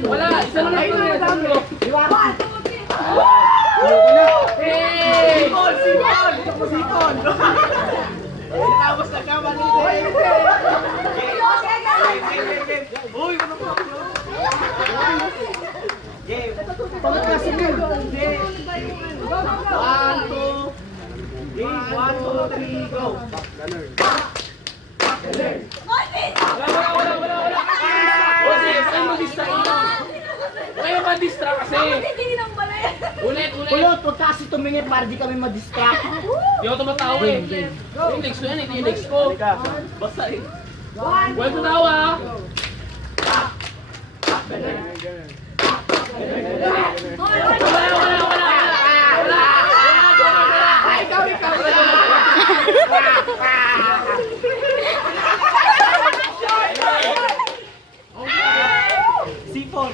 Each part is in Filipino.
Wala, isa lang yan. Sipon! Sipon! Tapos nagkamali din. Uy! Game! Pagkasin mo! One, two, 3, go! Wala. Kayo ma-distract kasi. Ulit. Kulot, huwag kasi tumingin para di kami ma-distract. Di ako tumatawa eh. Yung legs ko yan, ito yung legs ko. Basta eh. Huwag tatawa. Sipon!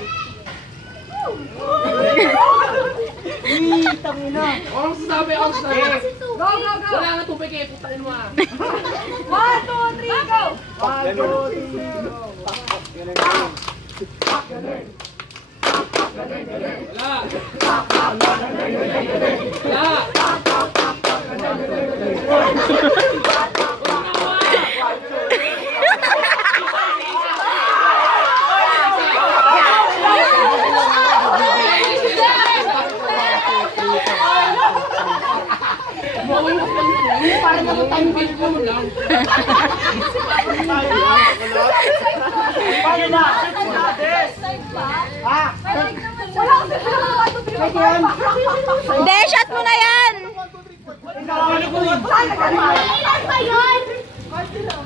Tangina! Ang sasabi. Wala nga tubig eh, putakin mo ah. 1, 2, 3, go! 1, 2, 3, go! Wala. Para mag-time base mo lang. Paano na? Ah! Hindi, shot mo na yan! Ikaw, ano ko? Kailan ba yun?